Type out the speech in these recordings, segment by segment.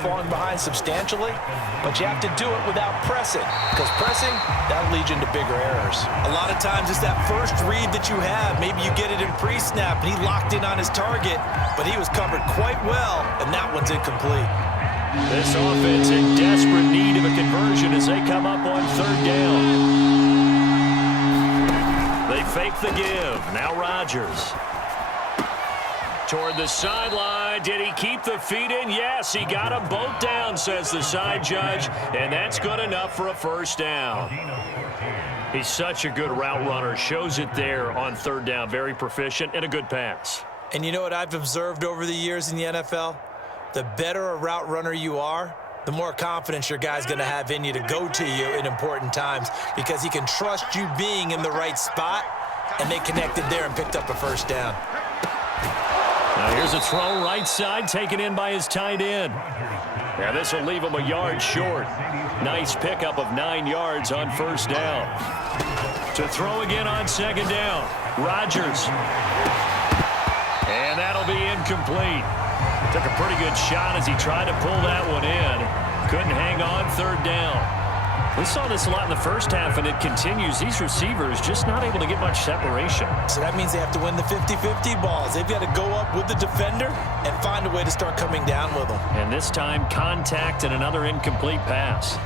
falling behind substantially, but you have to do it without pressing, because pressing, that'll lead you into bigger errors. A lot of times it's that first read that you have. Maybe you get it in pre-snap, and he locked in on his target, but he was covered quite well, and that one's incomplete. This offense in desperate need of a conversion as they come up on third down. They fake the give. Now Rodgers. Toward the sideline. Did he keep the feet in? Yes, he got them both down, says the side judge, and that's good enough for a first down. He's such a good route runner. Shows it there on third down. Very proficient and a good pass. And you know what I've observed over the years in the NFL? The better a route runner you are, the more confidence your guy's going to have in you to go to you in important times, because he can trust you being in the right spot, and they connected there and picked up a first down. Now here's a throw right side taken in by his tight end. Now this will leave him a yard short. Nice pickup of 9 yards on first down. To throw again on second down. Rodgers. And that'll be incomplete. Took a pretty good shot as he tried to pull that one in. Couldn't hang on third down. We saw this a lot in the first half, and it continues. These receivers just not able to get much separation. So that means they have to win the 50-50 balls. They've got to go up with the defender and find a way to start coming down with them. And this time, contact and another incomplete pass.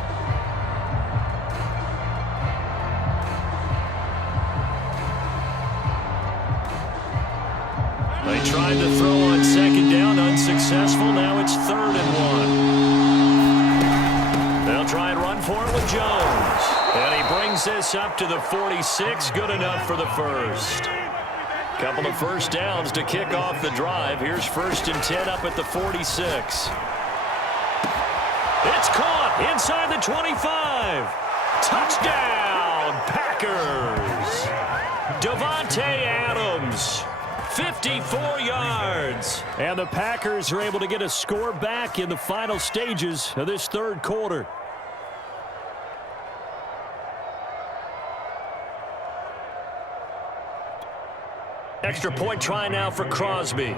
They tried to throw on second down, unsuccessful. Now it's 3rd and 1. They'll try and run for it with Jones. And he brings this up to the 46. Good enough for the first. Couple of first downs to kick off the drive. Here's 1st and 10 up at the 46. It's caught inside the 25. Touchdown, Packers. Davante Adams. 54 yards. And the Packers are able to get a score back in the final stages of this third quarter. Extra point try now for Crosby.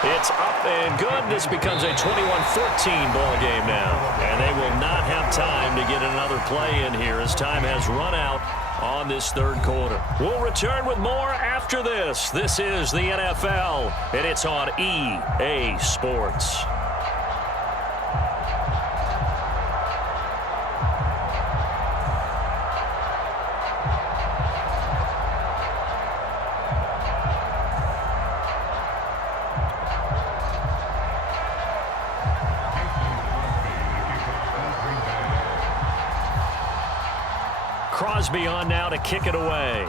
It's up and good. This becomes a 21-14 ball game now. And they will not have time to get another play in here as time has run out on this third quarter. We'll return with more after this. This is the NFL, and it's on EA Sports. Crosby on now to kick it away.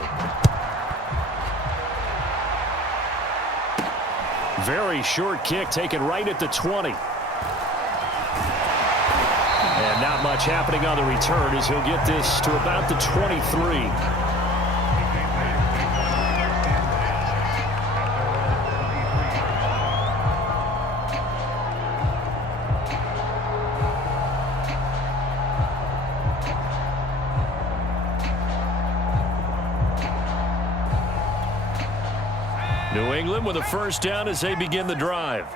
Very short kick taken right at the 20. And not much happening on the return as he'll get this to about the 23. New England with a first down as they begin the drive.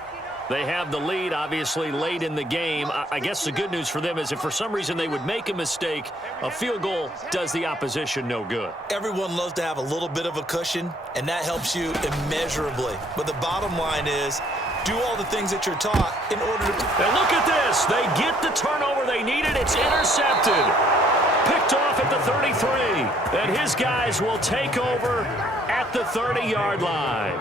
They have the lead, obviously, late in the game. I guess the good news for them is if for some reason they would make a mistake, a field goal does the opposition no good. Everyone loves to have a little bit of a cushion, and that helps you immeasurably. But the bottom line is, do all the things that you're taught in order to... And look at this. They get the turnover they needed. It's intercepted. Picked off at the 33. And his guys will take over at the 30-yard line.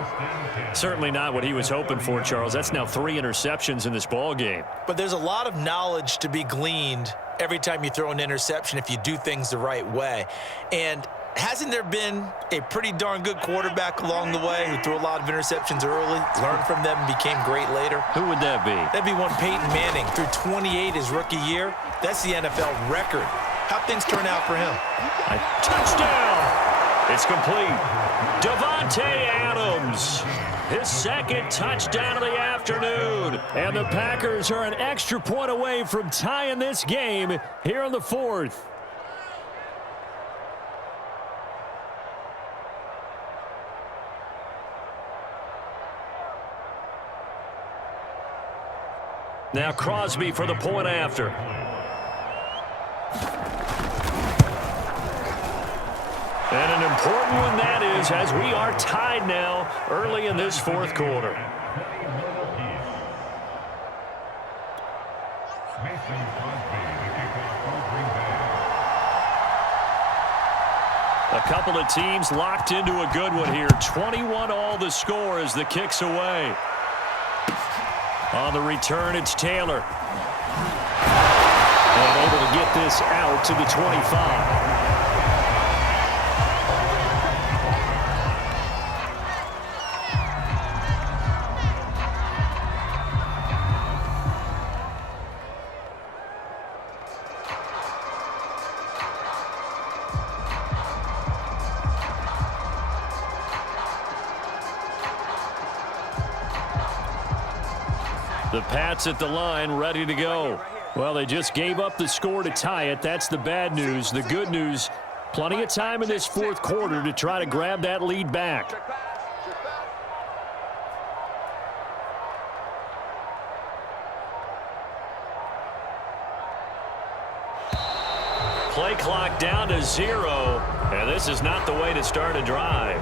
Certainly not what he was hoping for, Charles. That's now 3 interceptions in this ball game. But there's a lot of knowledge to be gleaned every time you throw an interception if you do things the right way. And hasn't there been a pretty darn good quarterback along the way who threw a lot of interceptions early, learned from them, and became great later? Who would that be? That'd be one Peyton Manning. Threw 28 his rookie year. That's the NFL record. How'd things turn out for him? A touchdown! It's complete. Davante Adams, his 2nd touchdown of the afternoon. And the Packers are an extra point away from tying this game here in the 4th. Now Crosby for the point after. And an important one that is, as we are tied now early in this fourth quarter. A couple of teams locked into a good one here. 21-all the score as the kick's away. On the return, it's Taylor. And able to get this out to the 25. The Pats at the line, ready to go. Well, they just gave up the score to tie it. That's the bad news. The good news, plenty of time in this fourth quarter to try to grab that lead back. Play clock down to 0, and this is not the way to start a drive.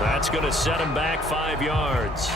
That's going to set him back 5 yards.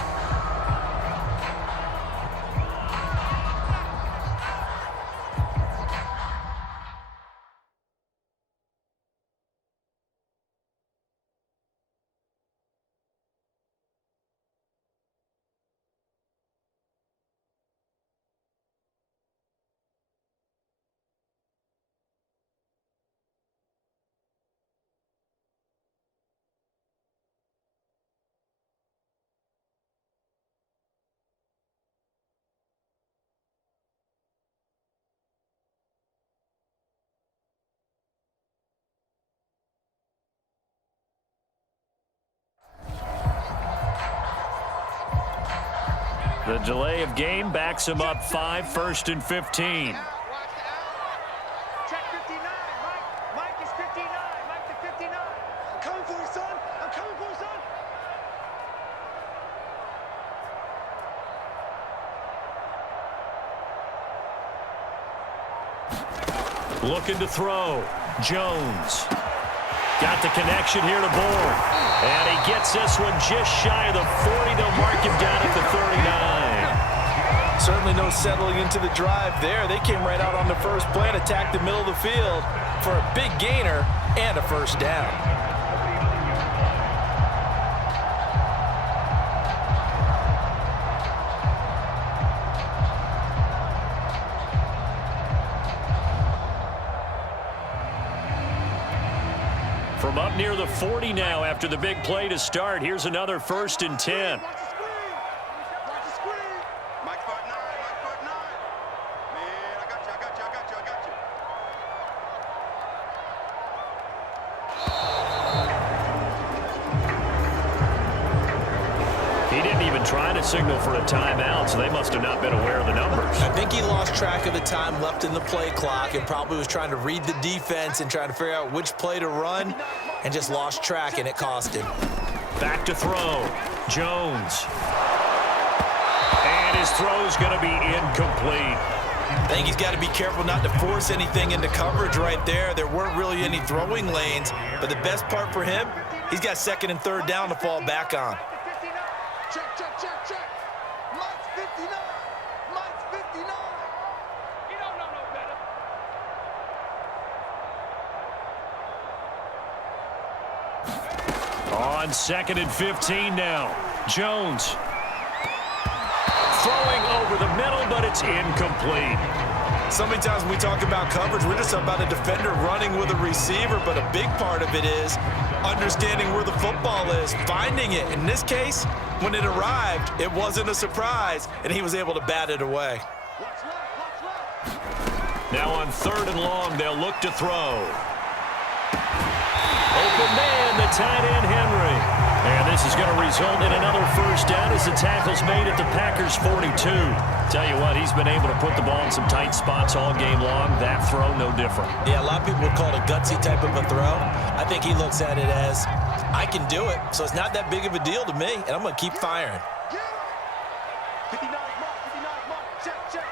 The delay of game backs him up 5, 1st and 15. Check 59. Mike is 59. Mike to 59. I'm coming for you, son. I'm coming for you, son. Looking to throw. Jones. Got the connection here to Bourne. And he gets this one just shy of the 40. They'll mark him down at the 39. Certainly no settling into the drive there. They came right out on the first play and attacked the middle of the field for a big gainer and a first down. From up near the 40 now after the big play to start. Here's another 1st and 10. Watch the screen. Mike's part 9. Mike's part 9. Man, I got you. He didn't even try to signal for a timeout, so they must have not been aware of the numbers. I think he lost track of the time left in the play clock and probably was trying to read the defense and trying to figure out which play to run and just lost track, and it cost him. Back to throw. Jones. And his throw's going to be incomplete. I think he's got to be careful not to force anything into coverage right there. There weren't really any throwing lanes, but the best part for him, he's got 2nd and 3rd down to fall back on. Check. Mike's 59. Mike's 59. You don't know no better. On 2nd and 15 now. Jones. Throwing over the middle, but it's incomplete. So many times when we talk about coverage, we're just about a defender running with a receiver, but a big part of it is understanding where the football is, finding it. In this case, when it arrived, it wasn't a surprise, and he was able to bat it away. Now on 3rd and long, they'll look to throw. Open man, the tight end, Henry. And this is going to result in another first down as the tackle's made at the Packers' 42. Tell you what, he's been able to put the ball in some tight spots all game long. That throw, no different. Yeah, a lot of people would call it a gutsy type of a throw. I think he looks at it as, I can do it, so it's not that big of a deal to me, and I'm going to keep firing. 59 mark. Check.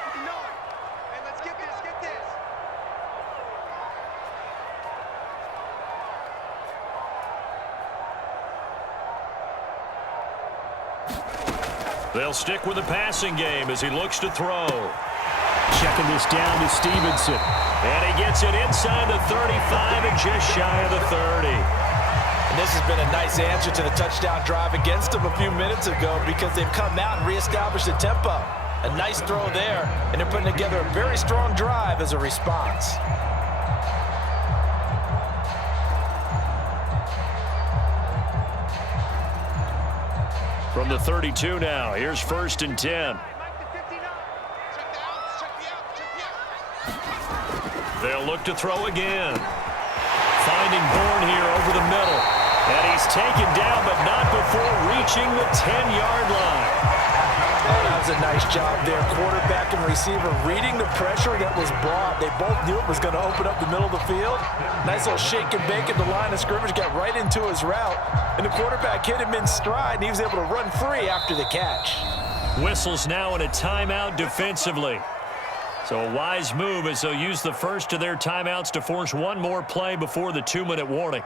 They'll stick with the passing game as he looks to throw. Checking this down to Stevenson. And he gets it inside the 35 and just shy of the 30. And this has been a nice answer to the touchdown drive against them a few minutes ago because they've come out and reestablished the tempo. A nice throw there, and they're putting together a very strong drive as a response. From the 32 now, here's 1st and 10. They'll look to throw again. Finding Bourne here over the middle. And he's taken down, but not before reaching the 10-yard line. Oh, that was a nice job there. Quarterback and receiver reading the pressure that was brought. They both knew it was going to open up the middle of the field. Nice little shake and bake at the line of scrimmage, got right into his route. And the quarterback hit him in stride, and he was able to run free after the catch. Whistles now in a timeout defensively. So a wise move as they'll use the first of their timeouts to force one more play before the 2-minute warning.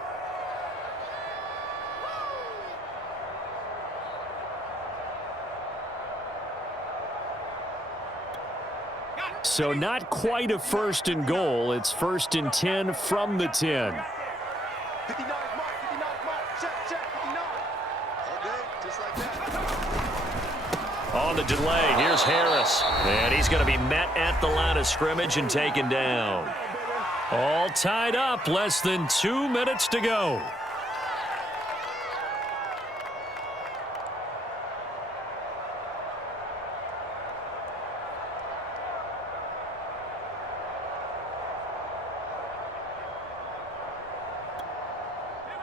So not quite a 1st and goal. It's 1st and 10 from the 10. 59 mark, check, 59. Okay, just like that. On the delay, here's Harris. And he's going to be met at the line of scrimmage and taken down. All tied up, less than 2 minutes to go.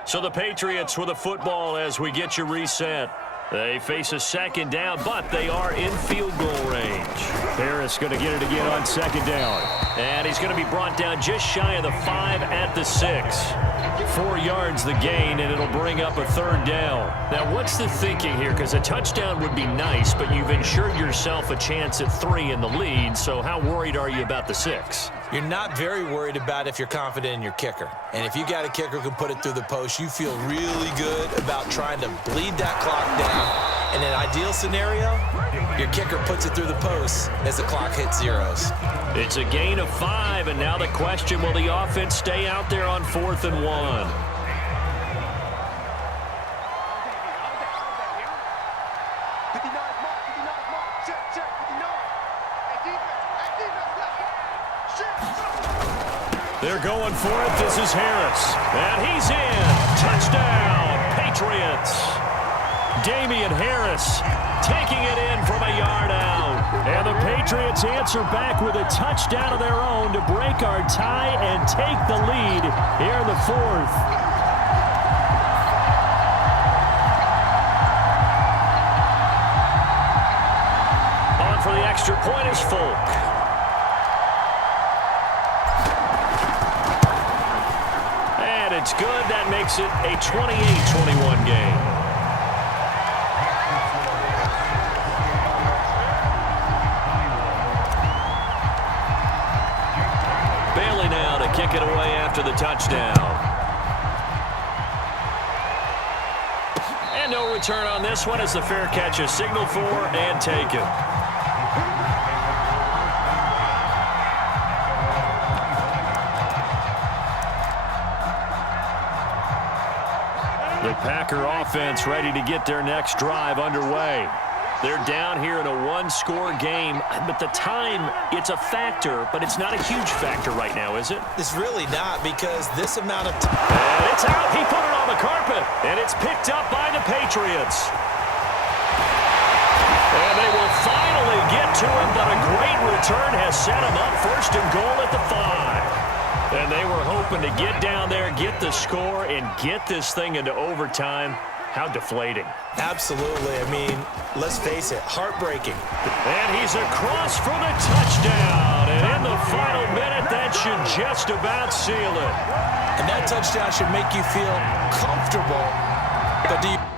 So the Patriots with a football as we get you reset. They face a 2nd down, but they are in field goal range. Harris going to get it again on 2nd down. And he's going to be brought down just shy of the 5 at the 6. 4 yards the gain, and it'll bring up a 3rd down. Now, what's the thinking here? Because a touchdown would be nice, but you've ensured yourself a chance at 3 in the lead, so how worried are you about the 6? You're not very worried about if you're confident in your kicker. And if you got a kicker who can put it through the post, you feel really good about trying to bleed that clock down. In an ideal scenario, your kicker puts it through the post as the clock hits zeros. It's a gain of 5, and now the question, will the offense stay out there on 4th and 1? They're going for it. This is Harris. And he's in. Touchdown, Patriots. Damian Harris taking it in from a yard out. And the Patriots answer back with a touchdown of their own to break our tie and take the lead here in the 4th. On for the extra point is Folk. It's good. That makes it a 28-21 game. Bailey now to kick it away after the touchdown. And no return on this one as the fair catch is signaled for and taken. The Packer offense ready to get their next drive underway. They're down here in a one-score game, but the time, it's a factor, but it's not a huge factor right now, is it? It's really not, because this amount of time. And it's out. He put it on the carpet, and it's picked up by the Patriots. And they will finally get to him, but a great return has set him up 1st and goal at the 5. And they were hoping to get down there, get the score, and get this thing into overtime. How deflating. Absolutely. I mean, let's face it, heartbreaking. And he's across for the touchdown. And in the final minute, that should just about seal it. And that touchdown should make you feel comfortable. But do you...